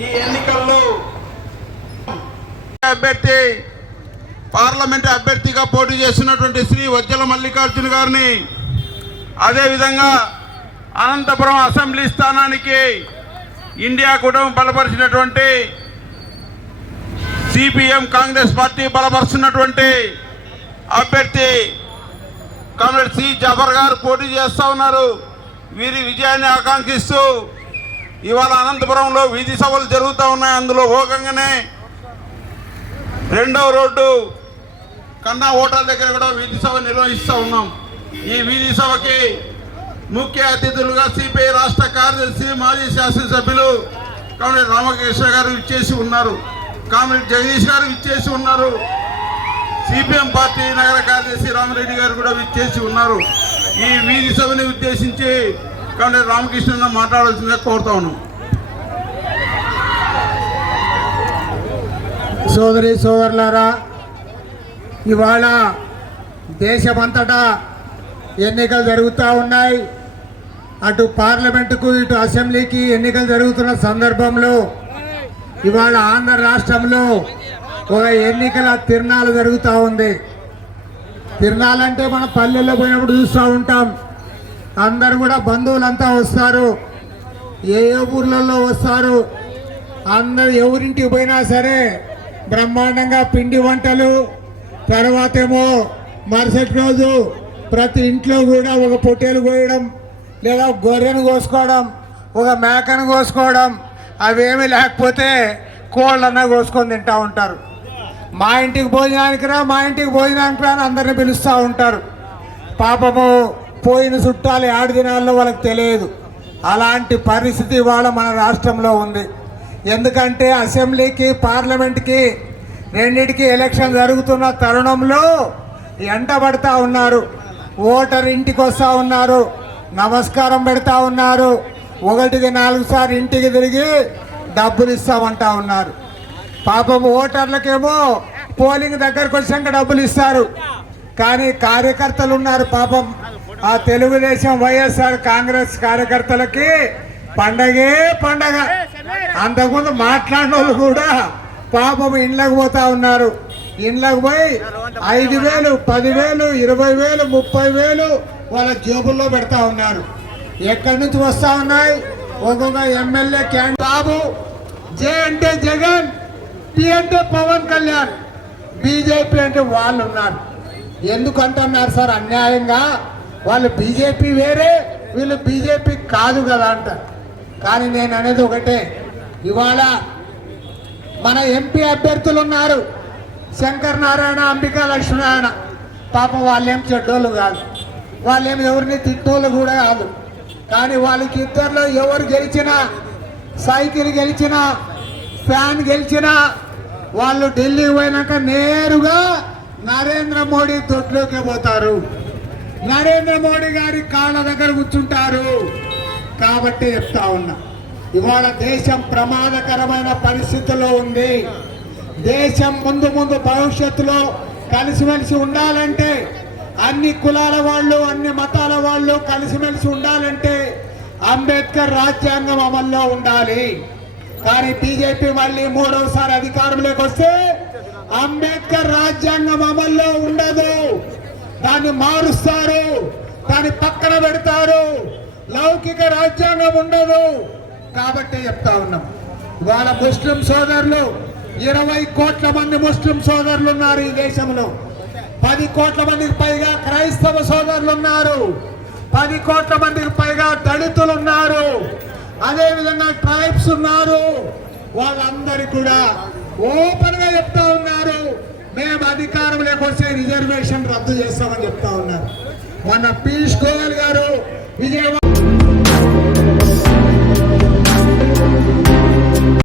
ఈ ఎన్నికల్లో అభ్యర్థి పార్లమెంట్ అభ్యర్థిగా పోటీ చేస్తున్నటువంటి శ్రీ వజ్జల మల్లికార్జున గారిని అదేవిధంగా అనంతపురం అసెంబ్లీ స్థానానికి ఇండియా కుటుంబం బలపరిచినటువంటి సిపిఎం కాంగ్రెస్ పార్టీ బలపరుస్తున్నటువంటి అభ్యర్థి కామ్రేడ్ సి. జఫర్ గారు పోటీ చేస్తూ ఉన్నారు. వీరి విజయాన్ని ఆకాంక్షిస్తూ ఇవాళ అనంతపురంలో వీధి సభలు జరుగుతూ ఉన్నాయి. అందులో ఓకంగానే రెండవ రోడ్డు కన్నా హోటల్ దగ్గర కూడా వీధి సభ నిర్వహిస్తూ ఉన్నాం. ఈ వీధి సభకి ముఖ్య అతిథులుగా సిపిఐ రాష్ట్ర కార్యదర్శి మాజీ శాసనసభ్యులు కామెడీ రామకృష్ణ గారు ఇచ్చేసి ఉన్నారు. కామెడీ జగదీష్ గారు ఇచ్చేసి ఉన్నారు. సిపిఎం పార్టీ నగర కార్యదర్శి రామరెడ్డి గారు కూడా ఇచ్చేసి ఉన్నారు. ఈ వీధి సభని ఉద్దేశించి కానీ రామకృష్ణ మాట్లాడాల్సిందే కోరుతా ఉన్నాం. సోదరి సోదరులారా ఇవాళ దేశమంతటా ఎన్నికలు జరుగుతూ ఉన్నాయి. అటు పార్లమెంటుకు ఇటు అసెంబ్లీకి ఎన్నికలు జరుగుతున్న సందర్భంలో ఇవాళ ఆంధ్ర రాష్ట్రంలో ఒక ఎన్నికల తిరణాలు జరుగుతూ ఉంది. తిరణాలంటే మన పల్లెల్లో పోయినప్పుడు చూస్తూ ఉంటాం. అందరు కూడా బంధువులంతా వస్తారు. ఏ ఏ ఊర్లలో వస్తారు? అందరు ఎవరింటికి పోయినా సరే బ్రహ్మాండంగా పిండి వంటలు తర్వాత ఏమో మరుసటి రోజు ప్రతి ఇంట్లో కూడా ఒక పొట్టేలు కోయడం లేదా గొర్రెను కోసుకోవడం ఒక మేకను కోసుకోవడం అవేమీ లేకపోతే కోళ్ళన్నా కోసుకొని తింటూ ఉంటారు. మా ఇంటికి భోజనానికి రా మా ఇంటికి భోజనానికి రా అని అందరిని పిలుస్తూ ఉంటారు. పాపము పోయిన చుట్టాలు ఆడి దినాల్లో వాళ్ళకి తెలియదు. అలాంటి పరిస్థితి ఇవాళ మన రాష్ట్రంలో ఉంది. ఎందుకంటే అసెంబ్లీకి పార్లమెంట్కి రెండిటికి ఎలక్షన్ జరుగుతున్న తరుణంలో ఎండబడతా ఉన్నారు. ఓటర్ ఇంటికి వస్తూ ఉన్నారు. నమస్కారం పెడతా ఉన్నారు. ఒకటిది నాలుగు సార్లు ఇంటికి తిరిగి డబ్బులు ఇస్తామంటా ఉన్నారు. పాపం ఓటర్లకేమో పోలింగ్ దగ్గరకు వచ్చాక డబ్బులు ఇస్తారు. కానీ కార్యకర్తలు ఉన్నారు పాపం. ఆ తెలుగుదేశం వైఎస్ఆర్ కాంగ్రెస్ కార్యకర్తలకి పండగే పండగ. అంతకుముందు మాట్లాడిన వాళ్ళు కూడా పాపం ఇండ్లకు పోతా ఉన్నారు. ఇండ్లకు పోయి ఐదు వేలు పదివేలు ఇరవై వేలు ముప్పై వేలు వాళ్ళ జేబుల్లో పెడతా ఉన్నారు. ఎక్కడి నుంచి వస్తా ఉన్నాయి? ఒక్కొక్క ఎమ్మెల్యే క్యాన్ బాబు జే అంటే జగన్ పి అంటే పవన్ కళ్యాణ్. బీజేపీ అంటే వాళ్ళు ఉన్నారు. ఎందుకంటున్నారు సార్? అన్యాయంగా వాళ్ళు బీజేపీ వేరే వీళ్ళు బీజేపీ కాదు కదా అంటారు. కానీ నేను అనేది ఒకటే. ఇవాళ మన ఎంపీ అభ్యర్థులు ఉన్నారు. శంకర్ నారాయణ అంబికా లక్ష్మీనారాయణ. పాపం వాళ్ళేం చెడ్డోళ్ళు కాదు. వాళ్ళేం ఎవరిని తిట్టోళ్ళు కూడా కాదు. కానీ వాళ్ళకి ఇద్దరిలో ఎవరు గెలిచినా సైకిల్ గెలిచినా ఫ్యాన్ గెలిచినా వాళ్ళు ఢిల్లీ పోయినాక నేరుగా నరేంద్ర మోడీ దొడ్లోకి పోతారు. నరేంద్ర మోడీ గారి కాళ్ళ దగ్గర కూర్చుంటారు. కాబట్టి చెప్తా ఉన్నా ఇవాళ దేశం ప్రమాదకరమైన పరిస్థితిలో ఉంది. దేశం ముందు ముందు భవిష్యత్తులో కలిసిమెలిసి ఉండాలంటే అన్ని కులాల వాళ్ళు అన్ని మతాల వాళ్ళు కలిసిమెలిసి ఉండాలంటే అంబేద్కర్ రాజ్యాంగం అమల్లో ఉండాలి. కానీ బీజేపీ మళ్ళీ మూడవసారి అధికారంలోకి వస్తే అంబేద్కర్ రాజ్యాంగం అమల్లో ఉండదు. దాన్ని మారుస్తారు. దాన్ని పక్కన పెడతారు. లౌకిక రాజ్యాంగం ఉండదు. కాబట్టి చెప్తా ఉన్నాం. ఇవాళ ముస్లిం సోదరులు ఇరవై కోట్ల మంది ముస్లిం సోదరులు ఉన్నారు ఈ దేశంలో. పది కోట్ల మందికి పైగా క్రైస్తవ సోదరులు ఉన్నారు. పది కోట్ల మందికి పైగా దళితులు ఉన్నారు. అదే విధంగా ట్రైబ్స్ ఉన్నారు. వాళ్ళందరి కూడా ఓపెన్గా చెప్తా ఉన్నారు. మేము అధికారంలోకి వస్తే రిజర్వేషన్ రద్దు చేస్తామని చెప్తా ఉన్నారు. మన పీయూష్ గోయల్ గారు విజయవాడ